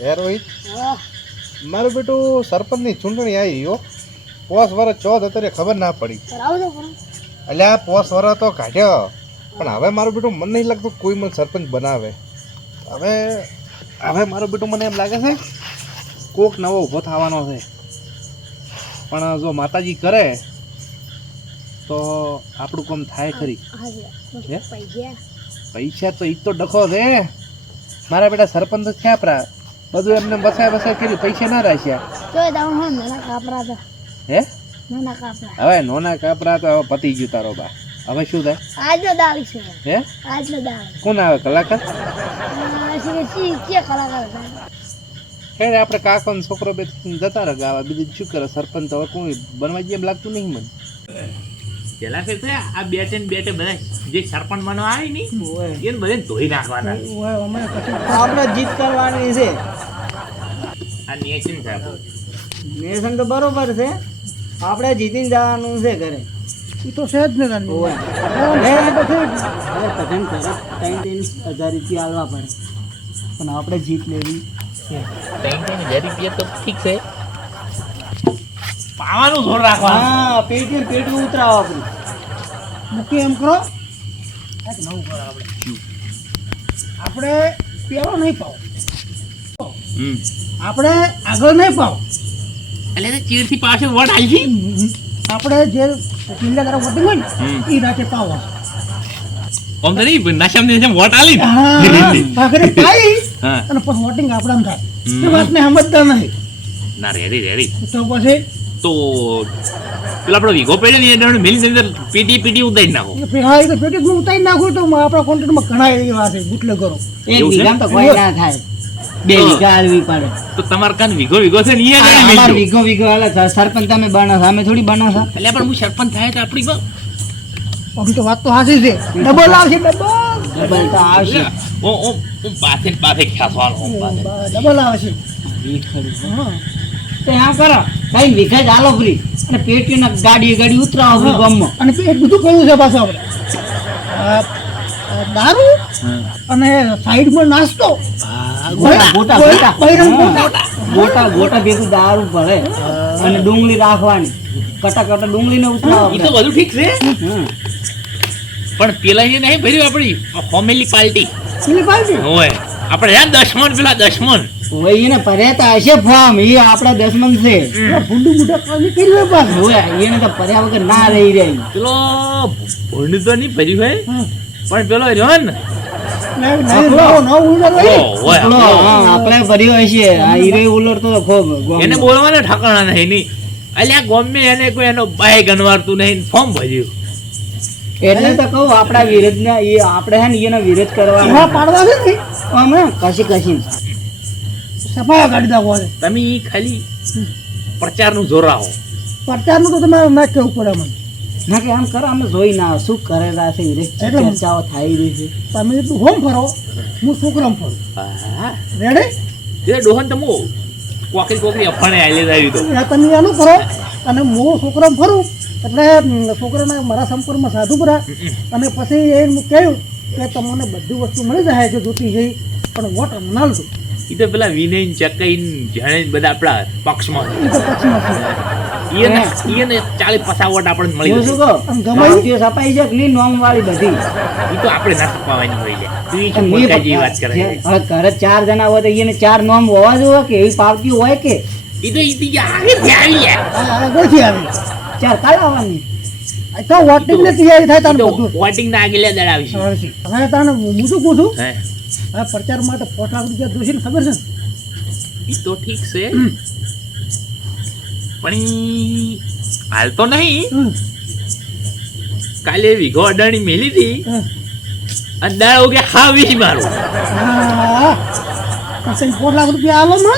હે રોહિત, હા મારું બેટું સરપંચની ચૂંટણી આવી હો. પોસ વર્ષ 14 અત્યારે ખબર ના પડી. કરાવો તો પણ એટલે આ પોસ વર્ષ તો કાઢ્યો, પણ હવે મારું બેટું મને નહીં લાગતું કોઈ મને સરપંચ બનાવે. હવે હવે મારું બેટું મને એમ લાગે છે કોક નવો ઊભો થવાનો છે. પણ જો માતાજી કરે તો આપણું કામ થાય ખરી. હે? પૈસા તો ઈ તો ડખો છે. મારા બેટા સરપંચ જ થયા પરા, બધું એમને બસાય કર્યું, પૈસા ના રાખ્યા. તોય દાવ હા નાના કાપરા હતા. હે? નાના કાપરા હવે નોના કાપરા તો હવે પતી ગયું તારો બા. હવે શું થાય? આજનો દાવ છે. હે? આજનો દાવ કોણ આવે કલાકાર? કે કલાકાર હતા. હે આપણે કાકો ને છોકરો બે જતા રહે ગાવા, બીજું શું કરે સરપંચ હવે કોઈ બનવા જેમ લાગતું નહીં મને. પેલા ફેર તો આ બેટે બધા જે સરપંચ બનવા આવે ને એને બધાને ધોઈ નાખવાના. આપણે જીત કરવાની છે. આ નેચન સાહેબ નેશન તો બરોબર છે, આપણે જીતીને જવાનું છે ઘરે. એ તો છે જ ને તને. ₹3,000 આલવા પડે, પણ આપણે જીત લેવી. ₹3,000 તો ઠીક છે, પાવાનું જોર રાખવાનું. હા, પેટી ઉતરાવો આપણે. મૂકી એમ કરો, નવું કરો આપણે પેલો નહીં પાવ, આપણે આગળ નહીં પાવ, એટલે ચીડથી પાછળ વોટ આવી આપણે જે કિલ્લા તારા વોટિંગ હોય ને એ રાતે પાવ. ઓમ તો નહીં નશામાં વોટ આલી આગળ પાઈ હા અને પછી વોટિંગ આપણામાં થાય. એ વાતને સમજતા નહીં. ના રેડી તો પછી તો પેલા આપણો વીઘો પડ્યો ને એને મેલી અંદર પીટી ઉતારી નાખો. હા એ તો પેટી હું ઉતારી નાખું તો આપણા કોન્ટ્રાક્ટમાં ઘણા એવા છે ગુટલે કરો. એક વીઘા તો કોઈ ના થાય, 2 વીઘા આલવી પડે. તો તમારે કાન વીઘો છે ને અમાર વીઘો હાલે સરપંચ તમે બનો છો, અમે થોડી બનો છો. એટલે પણ હું સરપંચ થાય તો આપણી અભી તો વાત તો સાચી છે. ડબલ આવશે, ડબલ તો આવશે. ઓ પાથે ખેંચવાનો ડબલ આવશે. હા તો એમ કરો, 3 વીઘા જ આલો ફ્રી અને પેટીને ગાડી ઉતરાવો ફ્રી ગામમાં. અને એક બીજું કહ્યું છે પાછું આપણે દારૂ અને સાઈડમાં નાસ્તો, ગોટા ભેગું દારૂ ભરે અને ડુંગળી રાખવાની, કટા ડુંગળી ને ઉતરાવો. એ તો બધું ઠીક છે, પણ પેલા એ નહીં ભર્યું આપણી ફેમિલી પાર્ટી હોય આપણે યાર દશમન પેલા દશમન હોય એને પર્યાતા હશે ફોર્મ, એ આપણા દશમન છે. ભૂંડું મોટા કામ કર્યું પાછું. હોય એને તો પર્યા વગર ના રહી રહી. પેલો ભૂંડ તો નહીં ભર્યું હોય પણ પેલો રહ્યો ને આપણે ભર્યો હશે, આ હીરો ઉલટતો તો ખૂબ. એને બોલવાના ઠાકાણા નહીં ની અલ્યા ગમે એને કોઈ એનો બાય ગણવારતું નહીં ફોર્મ ભર્યું. એટલે તો કહું આપણા વિરોધ ના એ આપણે હે ને એનો વિરોધ કરવાનો પાડવા છે ને અમે કશી સફાઈ કાઢી નાખો. તમે ખાલી પ્રચારનું જોર આવો. પ્રચારનું તો તમારે ના કહેવું પડે મને. ના કે આમ કરો, અમે જોઈ ના શું કરેલા છે એટલે ચર્ચાઓ થઈ રહી છે. તમે એટલું હોમ ફરો, હું છોકરામ ફરું. હા રેડી એ ડોહન તો હું કોકરી અફાણે આલે આવી તો તમે એનું કરો અને હું છોકરામ ફરું એટલે છોકરાના મારા સંપર્કમાં સાધુ ભરા અને પછી એ કહ્યું કે તમને બધી વસ્તુ મળી જાય છે જોતી જઈ, પણ વોટ ના લઉં. એ તો પેલા વિનય ચકઈ જાણે બધા આપણા પક્ષમાં એ તો પછીમાં એને 40-50 વોટ આપણને મળી શું જશે. કહો આમ ગમાયું? ગમાઈ સપાઈ છે કે નહીં નોમ વાળી બધી? એ તો આપણે ના છપાવવાની હોય લે. તું ઈ શું મોટા જેવી વાત કરે છે? હવે ઘરે 4 જણા હોય તો એને 4 નોમ હોવા જોઈએ કે એવી પાવતી હોય કે એ તો ઈ આવી લે. આગળથી આવી 4 કાલ આવવાની? તો વોટિંગની તૈયારી થાય તારું બધું. વોટિંગ ના આગળ દડાવી છે. હવે તાને હું શું પૂછું, હે હવે પ્રચાર માટે 5 લાખ રૂપિયા જોશે ને ખબર છે ને? ઈ તો ઠીક છે પણ ઈ હાલ તો નહીં. કાલે વીઘો અડાણી મેલી હતી અને દાડો કે ખાવી મારું. હા પછી 5 લાખ રૂપિયા આલો મને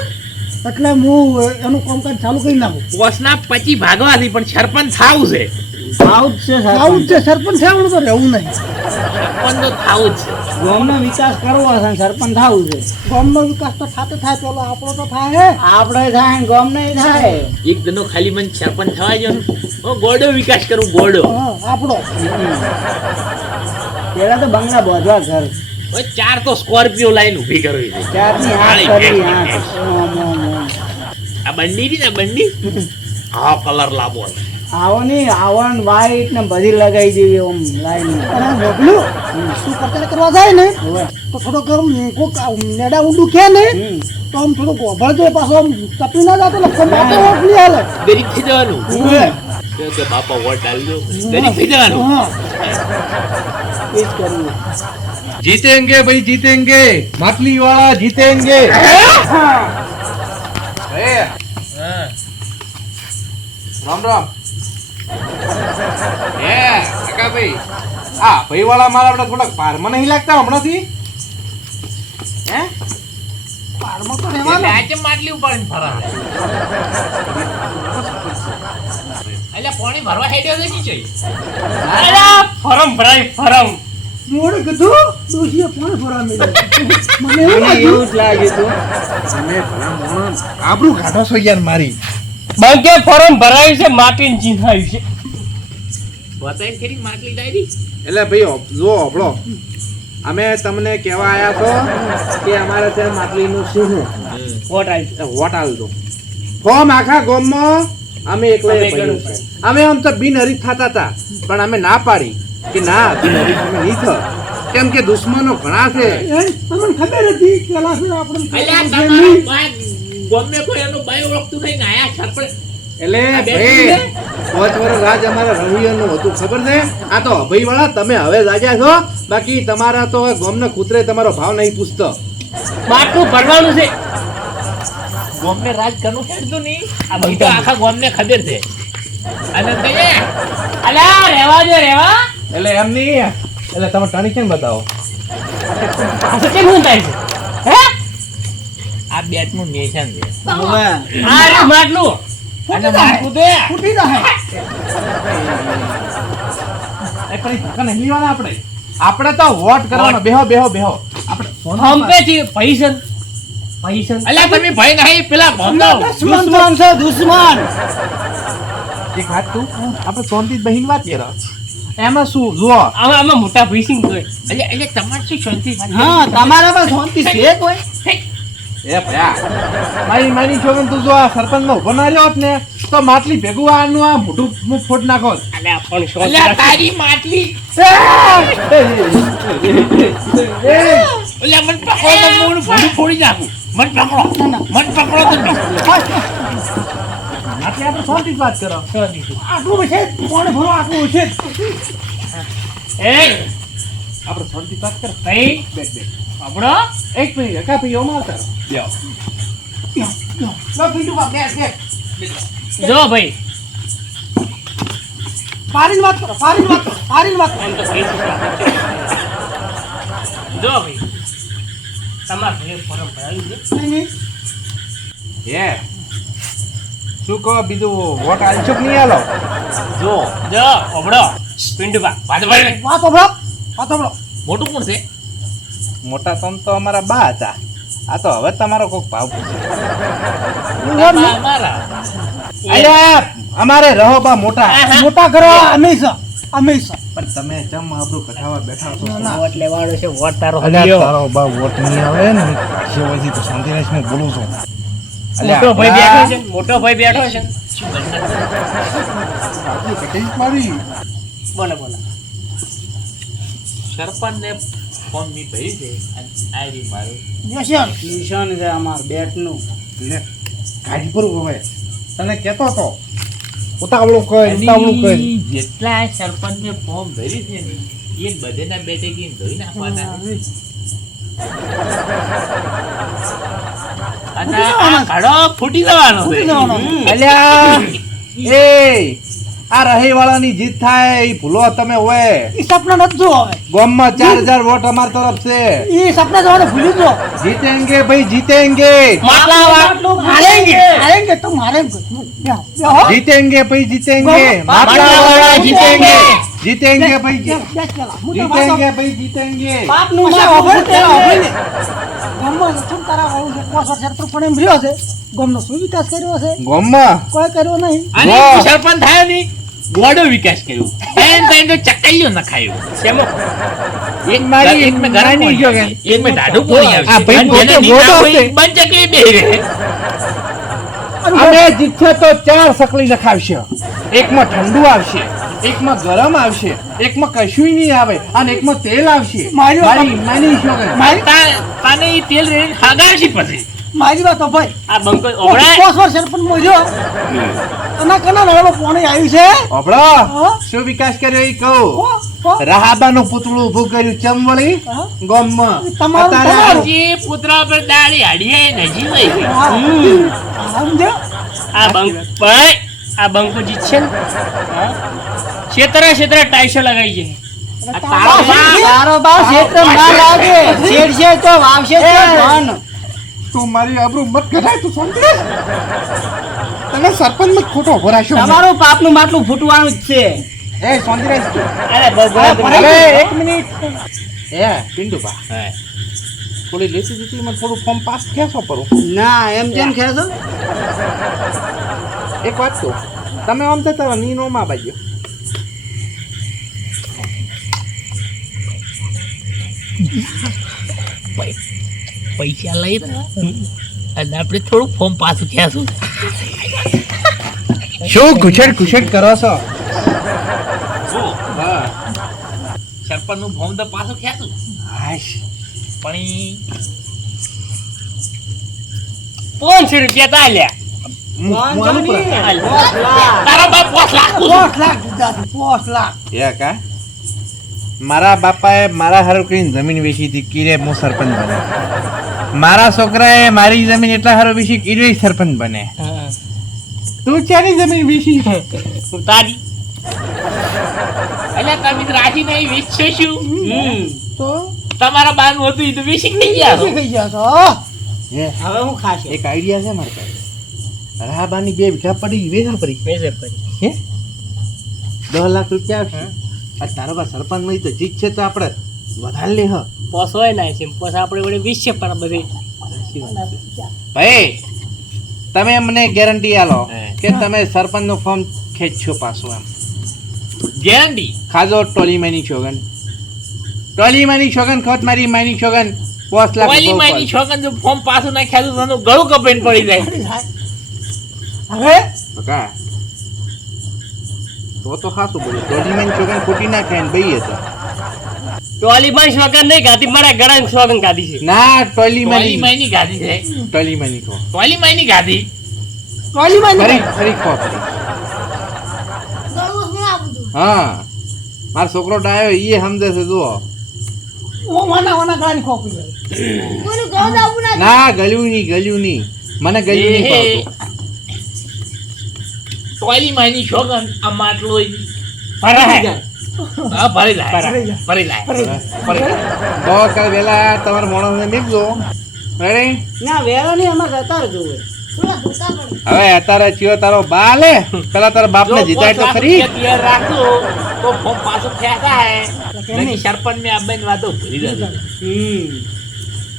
એટલે હું એનું કામકાજ ચાલુ કરી નાખું. પોસના 25 ભાગવાથી પણ સરપંચ થાવું છે. આવું જ છે આવું જ છે, સરપંચ થવાનું તો રહેવું નહીં. સરપંચ તો થાવું જ છે. ગામનો વિકાસ કરવો છે, સરપંચ થવું છે. ગામનો વિકાસ તો થાતે થાય, પેલો આપણો તો થાય હે. આપણે થાય ને ગામનો થાય. એક દનો ખાલી મને સરપંચ થવા જો ગોડો વિકાસ કરું ગોડો. હા આપણો પેલા તો બંગલા બોધવા ઘર હવે 4 તો સ્કોર્પિયો લાઈન ઊભી કરવી છે. ચારની આઠ કરી આઠ. ઓમ, ઓમ, ઓમ. આ બંડી ની ને બંડી આ કલર લાવો છે. આવો ને આવન વાઈટ ને બધી લગાઈ દેવી ઓમ લાઈન. અને આ વગલું તું કતલ કરવા જાય ને તો થોડોક આમ કોક નેડા ઊંડું કે ને તો આમ થોડું ગોભળજો પાછો આમ તપી ના જાતો લખો બાપો વોટ નહીં હાલે. ગરીબ થઈ જવાનું કે બાપા વોટ આલજો ગરીબ થઈ જવાનું. હા એ જ કરવું. जीतेंगे भाई जीतेंगे માટલી વાળા જીतेंगे હા. રામ રામ કાકા ભાઈ આ ભાઈ વાળા મારા આપણે થોડાક પારમાં નહીં લાગતા હમણાંથી હે પારમાં તો એટલે રહેવાનું. આજે માટલી ઉપાડીને ફરાવે. એટલે પાણી ભરવા હેડ્યો છે કી જોઈ? અલા ફરમ ભરાય ફરમ. મોડે કીધું ડોશીએ પણ ફરવા મળ્યો. મને એવું મને લાગ્યું એવું જ લાગ્યું તું. તમે ભલા મોણસ આબરૂ કાઢો છો યાર મારી બંકે ફોરમ ભરાયું છે માટીને ચીન્હાયું છે બતાવીને ખરી માટલી ડાયરી. એટલે ભાઈ જો આપણો અમે તમને કહેવા આયા છો કે અમારે ત્યાં માટલીનું શું વોટ આવી. વોટ આલ દો ફોર્મ આખા ગામમાં અમે એકલા અમે પડ્યું ગણું છે. અમે આમ તો બિનહરીફ થતા હતા પણ અમે ના પાડી કે ના બિનહરીફ અમે નહીં થો કેમ કે દુશ્મનો ઘણા છે તમને ખબર હતી પેલા શું આપણે અલ્યા તમારો બાય ગમે કોઈ એનું બાય ઓળખતું થઈને આયા સરપંચ. એટલે આ બે ભાઈ છે? 5 વર્ષ રાજ અમારા રવિયરનું હતું ખબર છે આ તો અભય વાળા તમે હવે જાગ્યા છો બાકી તમારા તો ગામના કૂતરે તમારો ભાવ નહીં પૂછતો માટલું ભરવાનું છે ગોમને રાજ કરનું હેડતું નહીં આ બધું આખા ગોમને ખબર છે. અને કહીએ અલ્યા રેવા દે રેવા એટલે એમ નહીં એટલે તમે ટણી કેમ બતાવો પાછું કેમ હું થાય છે હે આ બેટનું નિશાન છે. આ રે માટલું અને માટલું તે ફૂટી જાય. એ પણ એ ધક્કા નહીં લેવાના આપણે તો વોટ કરવાનો બેહો બેહો બેહો આપણે હંપે થી પૈસન પૈસન અલ્યા તમે ભાઈ નહીં પેલા ભોંદો દુશ્મન છે દુશ્મન. એક વાત તું આપણે શાંતિ બહીન વાત કરો એમાં શું જુઓ આમાં મોટા ભીસિંગ કરે અલ્યા એટલે તમારે શું શાંતિ હા તમારા પર શાંતિ છે કોઈ? એ ભયા મારી માની છોકન તું જો આ સરપંચનો ઉભો ના રહ્યો હોત ને તો માટલી ભેગું આનું આ મોઢું મુખ ફોડ નાખો અલ્યા પણ શાંતિ અલ્યા રાખ. તારી માટલી અલ્યા મન પકડો તો મૂળ ફોડી ફોડી નાખું. મન પકડો મન પકડો તમે. આટલી આપણે શાંતિ વાત કરો આટલું છે કોણ ભરો આટલું છે એ આપણે શાંતિ વાત કરો ભાઈ બેઠ બેઠ આપણો એક મિનિટ કા ભાઈ ઓમાં આવતા લો પીટુ બા બેઠ બેઠ જો ભાઈ પારીને વાત કરો પારીને વાત કરો પારીને વાત કરો. એમ તો ભીસિંગ જો ભાઈ તમારા ભાઈ ફોરમ ભરાયું છે નહીં, નહીં. હે શું કહો બીજું વોટ આલશો કે નહીં આલો જો જો ઓબડો પિંડુબા વાત ભાઈ વાત સાંભળો વાત સાંભળો. મોટું કોણ છે? મોટા તમ તો અમારા બા હતા આ તો હવે તમારો કોક ભાવ પૂછે બાપા અમારા અલ્યા અમારે રહો બા મોટા મોટા કરો હંમેશા હંમેશા. પણ તમે ચમ આપણું કઠાવા બેઠા છો વોટ લેવાનો છે વોટ તારો અલ્યા હલ્યો. તારો બા વોટ નહીં આવે ને શિવાજી તો શાંતિ રહેશે હું બોલું છું મોટો ભાઈ બેઠો છે મોટો ભાઈ બેઠો છે શું કરનાર? મારી બોલો બોલો સરપંચને ફોન ની ભરી છે અને આ રી મારું વ્યસન. નિશાન છે અમાર બેટનું. લે ગાડી પર હવે તને કહેતો હતો ઉતાવળું કર ઉતાવળું કર અને જેટલા સરપંચને ફોર્મ ભરી છે ને એ બધેના બેટે ગઈને ધોઈ નાખવાના અને આ ઘડો ફૂટી જવાનો છે. અલ્યા એ આ રહી વાળાની જીત થાય એ ભૂલો તમે હોય એ સપના નથી જો હવે ગામમાં 4000 વોટ અમાર તરફ છે એ સપના જવાને ભૂલી જો. જીતેંગે ભાઈ જીતેંગે માટલા હારેંગે હારેંગે તો મારેંગે. બેહો, બેહો. जीतेंगे भाई जीतेंगे માટલા વાળા જીતેંગે. जीतेंगे भाई બેસ પેલા. હું તો વાત जीतेंगे भाई जीतेंगे બાપનું છે ઓભળ પેલા ઓભળ ને. ગામમાં શું તારા આવું છે 5 વર્ષ તો પણ એમ રહ્યો છે ગામનો શું વિકાસ કર્યો છે ગામમાં કોઈ કર્યો નહીં. અને વાહ. સરપંચ થાય ને ગોડો વિકાસ કર્યો હે? તો ચકલીઓ નખાયું શેમો? એક મારી- એક મેં ગરમ મારી પાણી જો આવશે, એક મેં ઢાઢું પાણી આવશે. આ ભાઈ અને પોતે જેને મોટો નીંદ આવે હશે. એ બંધ ચકલી બેહી રહે. અમે જીતશે તો 4 સકલી નખાવશે. એકમાં ઠંડુ આવશે, એકમાં ગરમ આવશે, એકમાં કશું નહીં આવે અને એકમાં તેલ આવશે. મારી વાત- માની છોકરા. મારી તાને ઈ તેલ રેડીને હગાવશે પછી. મારી વાત તો ભાઈ આ બંકો ઓગળાય. 5 વર્ષ સરપંચ મળ્યો અને કના નળમાં પાણી આવ્યું છે ઓબળો, હા? શું વિકાસ કર્યો એ કહું. હો? રાહાબાનું પૂતળું ઊભું કર્યું ચમવળી હા? ગામમાં. તમારું- અત્યારે તમારું. હજી પુતળા પર દાઢી હાડીએ નજી વઈ. સમજ્યો? આ બંકો ભાઈ આ બંકો જીતશે ને હા? ક્ષેત્રે ટાઈસો લગાવી છે. આ તારો બાપ તારો બાપ ક્ષેત્ર ના લાગે છેડશે તો વાવશે તો ધન. તું મારી આબરૂ મત ઘટાય, તું સમજે? તને સરપંચ મત ખોટો ભરાશો. તમારું પાપનું માટલું ફૂટવાનું જ છે. એ સોંદરાજ તું. અરે ભગવાન અરે એક મિનિટ. એ પિંડુભા, હા. થોડી લેતી દીધી મને થોડું ફોર્મ પાસ ખેંચો પરું. ના એમ કેમ ખેડો? એક વાત કહું, તમે આમ થતા નીનો માં બાજ્યો. પૈસા લઈ અને આપણે થોડું ફોર્મ પાછું ખેંચું. શું ઘુસેડ કરો છો? હા. સરપંચ નું ફોર્મ તો પાછું ખેંચું હાશ. પણ ઈ 500 રૂપિયા તાલ્યા. મારું પ્ર- તારા બાપ 5 લાખ 5 લાખ દીધા છે, 5 લાખ. એ કા મારા બાપાએ મારા હારું કરીને જમીન વેચી હતી, કીરે હું સરપંચ બને. મારા છોકરાએ મારી જમીન એટલા હારું વેચી કીરે સરપંચ બને. તું ક્યાંની જમીન વેચી? હું તારી એટલે તમે તો રાજી નહીં વેચશો શું? તો તમારા બાનું હતું ઈ તો વેચી નહીં ગયા છો. થઈ ગયા છો. હવે હું ખાશે? એક આઈડિયા છે મારી પાસે. રાહાબાની 2 વીઘા પડી વેચા પડી મેસેજ કરી. હે 10 લાખ રૂપિયા આવશે. આ તારો બા સરપંચ નહીં તો જીત છે તો આપણે વધારે લે હ. પોસવાય ના છે પોસ આપણે વડે 20 પર બધી ભાઈ તમે મને ગેરંટી આલો હે. કે તમે સરપંચ નું ફોર્મ ખેંચશો પાછું એમ. ગેરંટી ખાજો ટોલી માની છોગન, ટોલી માની છોગન ખોટ મારી માની છોગન 5 લાખ ઓલી ઉભો માની કર. છોકન જો ફોર્મ પાછું ના ખેંચું તો એનું ગળું કપાઈને પડી જાય. હવે બકા તો ખાસું બોલ્યું. ટોલી માની છોગન ખોટી ના ખાય ને ભાઈ હતો. ટોલી પણ શોગન નહીં ગાતી મારા ગળાની શોગન ગાધી છે. ના ટોલી ટોલી માની માની ગાધી છે. ટોલી માની ખો ટોલી માની ગાધી. ટ્રોલીમાં ફરી ફરી ખો ફરી. હા મારો છોકરો ડાયો ઈ સમજે છે જુઓ. વાના ગાડી ખોપી જાય. ના ગળ્યું નહીં મને ગળ્યું નહીં એ, ભાવતું. ટોલી માની છોકન આ માટલો ભરાય. હા ભરી લાય ભરી લાય તો કાલ વેલા તમારા માણસને મેકજો. રેડી? ના વેરો નહીં અમારે જતા રહેજો હવે. હવે અત્યારે ચિયો તારો બા લે પેલા તારા બાપને જીતાય તો ખરી. તૈયાર રાખો તો ફોર્મ પાછું ખેંચા હે નહીં સરપંચ મેં આ બેન વાતો ભૂલી જશે.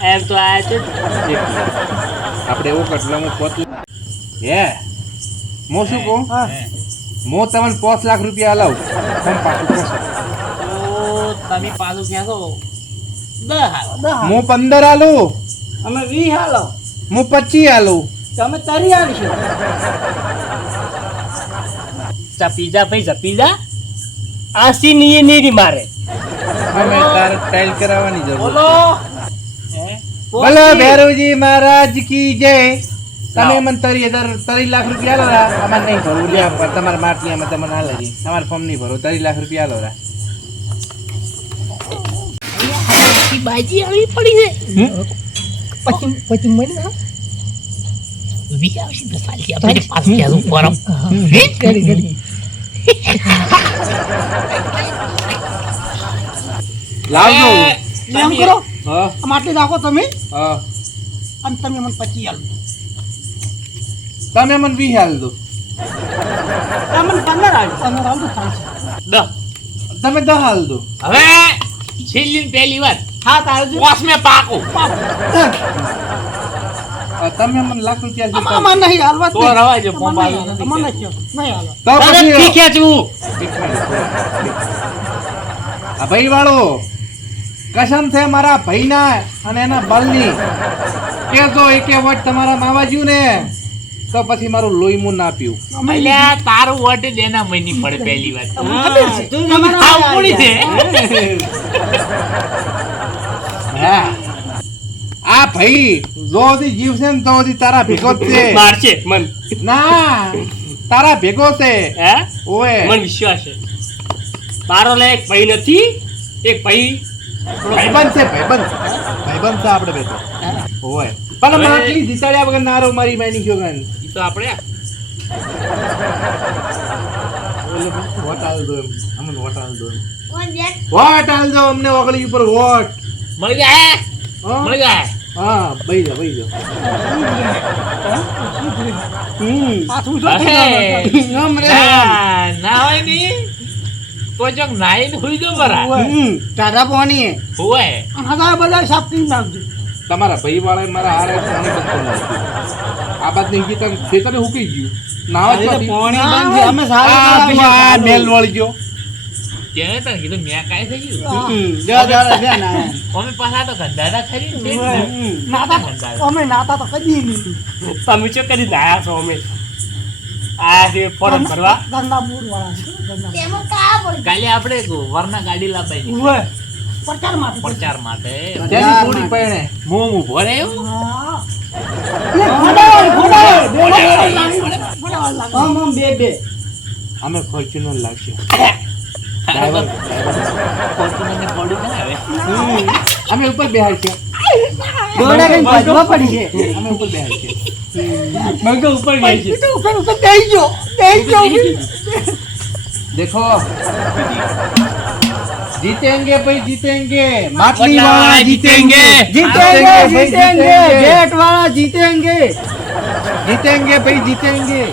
એમ તો આ છે આપણે એવું કટલા હું હે હું શું કહું, હા. હું તમને 5 લાખ રૂપિયા હલાવું તમે પાછું કહેશો. તો તમે પાછું ખેંચો 10 હાલો. હું 15 હાલું, અમે 20 હાલો હું 25 હાલું. તમે તરી આવશો. પીઝા પૈસા પીઝા આસી ની નહીં મારે. અમે તારે ટાઈલ કરાવવાની જરૂર બોલો છે. બોલો ભૈરવજી મહારાજ કી જય. તમે મને 30 લાખ રૂપિયા આલો રા. અમારે નહીં ભરવું લ્યા પર તમારા માટીયામાં તમને હાલે છે. તમારે ફોર્મ નહીં ભરો 30 લાખ રૂપિયા આલો રા. બાજી આવી પડી છે પછી મળી હા? વી આવશે 10 સાલથી આપણે પાછું ખેંચું ફોર્મ. ઘડી. લાવજો. એમ કરો હા આમ આટલી રાખો તમે હા અને તમે મને 25 આલો. તમે મને 20 હાલ દો. તમને 15 આવજો. તમે આલો તો ચાલશે. 10 તમે 10 હાલ દો. હવે છેલ્લી ને પહેલી વાર હા તારું પોસ મેં પાકો તમે મને લાખ રૂપિયા આમાં નહીં હાલવા જ તો નહીં. રવાજો આમાં ફોર્મ નહીં હાલો. આમાં નહીં હાલો. નહીં હાલો. તો તારે પછી ઠીક છે તું આ ભાઈ વાળો કસમ છે મારા ભાઈના અને એના બળની કે જો એકે વટ તમારા માવાજ્યું ને તો પછી મારું લોહીમું ના પીવું. અલ્યા તારું વોટ જ એના મહિની પડે પહેલી વાત. તું તમારા આવું પૂરી છે. હા આ ભાઈ જો દી જીવશે ને તો દી તારા ભેગો જ છે. મારશે મન ના તારા ભેગો છે. હે ઓએ મન વિશ્વાસ છે તારો લે એક ભાઈ નથી એક ભાઈ ભાઈબંધ છે ભાઈબંધ ભાઈબંધ છે આપણે બેઠો ઓએ પણ માટલી જીતાડ્યા વગર નારો મારી માની ગયો ગન ઈ તો આપણે વોટ આલ દો અમને વોટ આલ દો વોટ આલ દો અમને ઓગળી ઉપર વોટ મળી જાય હા? મળી જાય. હા બઈ જા પાછું જો અહે. ગમ રે ના ના હોય ની તો ચોક નાઈને હુઈ જો બરા. ટાટા પોણી હોય હજાર બધા સાફ કરી નાખજો. તમારા ભાઈ વાળા મારા હારે પાણી બંધ કરી નાખ્યું. આ બાદ નહીં ગીતા ખેતરે હુકી ગયું નાવા આજે તો ચોથી. પોણી બંધ છે અમે આ સારું તું આ મેલ વળી ગયો તેને તને કીધું મેં કાંઈ થઈ ગયું. અમે પાછા તો ગંધાડા ખરી ને. નાતા ગંધાડા. અમે નાતા તો કદી નહીં. તમે ચો કરી નાયા છો અમે આ છે ફોરમ ભરવા ગંદા મૂળ વાળા છે. ગંદા. કાલે આપણે વરના ગાડી લાવવાની ઉવે. પ્રચાર માટે. પ્રચાર માટે ત્યાંની પૂરી પહેણે મોં ઉભો રહ્યો. હા. લે, ફોડાય, ફોડાય. બે ફોડાય લાવી. આમ બે બે અમે ફોર્ચ્યુનર લાગશે ફોર્ચ્યુનરને પડ્યું ના આવે. અમે ઉપર બેહાડ છે દોડા કઈ બાજવા પડી છે અમે ઉપર બેહાડ છે મંગો ઉપર ગઈ છે એ તો ઉપર ઉપર બેહી ગયો. બેહી ગયો. देखो जीतेंगे भाई जीतेंगे માટલી વાળા જીતેંગે. જીतेंगे जीतेंगे बेट वाला जीतेंगे जीतेंगे भाई जीतेंगे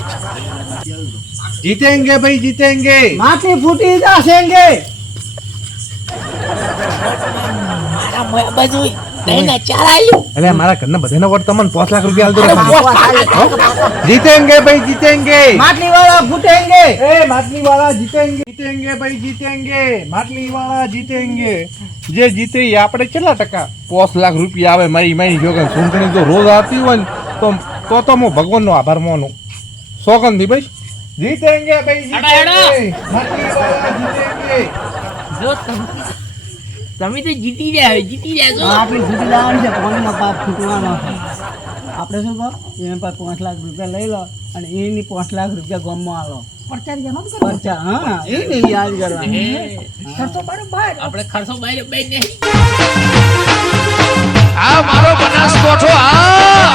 जीतेंगे भाई जीतेंगे माटी फूटी जासेंगे મારા મોય બાજુ દહીંના ચાર આલ્યું. અરે મારા ઘરના બધાના વોટ તમને 5 લાખ રૂપિયા આલ દો जीतेंगे भाई जीतेंगे माटली वाला फूटेंगे ए માટલી વાળા જીतेंगे જીतेंगे ભાઈ જીतेंगे માટલી વાળા જીतेंगे જે જીતે એ આપણે કેટલા ટકા 5 લાખ રૂપિયા આવે મારી મારી જોગન ચૂંટણી જો રોજ આવતી હોય ને તો હું ભગવાનનો આભાર માનું સોગન થી ભાઈ જીतेंगे ભાઈ હેડો, હેડો. જીतेंगे માટલી વાળા જીतेंगे જો તમે તો જીતી રહ્યા છો. માટલી ફૂટી જવાની છે પાણીનો પાપ ફૂટવાનો છે આપણે શું કહો એના પાસે 5 લાખ રૂપિયા લઈ લો અને એની 5 લાખ રૂપિયા ગામમાં આલો પ્રચાર જેનો જ કરો. ખર્ચા હા એ નહીં યાદ કરવાનું હે. ખર્ચો પાડો બહાર. આપણે ખર્ચો બાય બાય નહીં. આ મારો બનાસકોઠો આ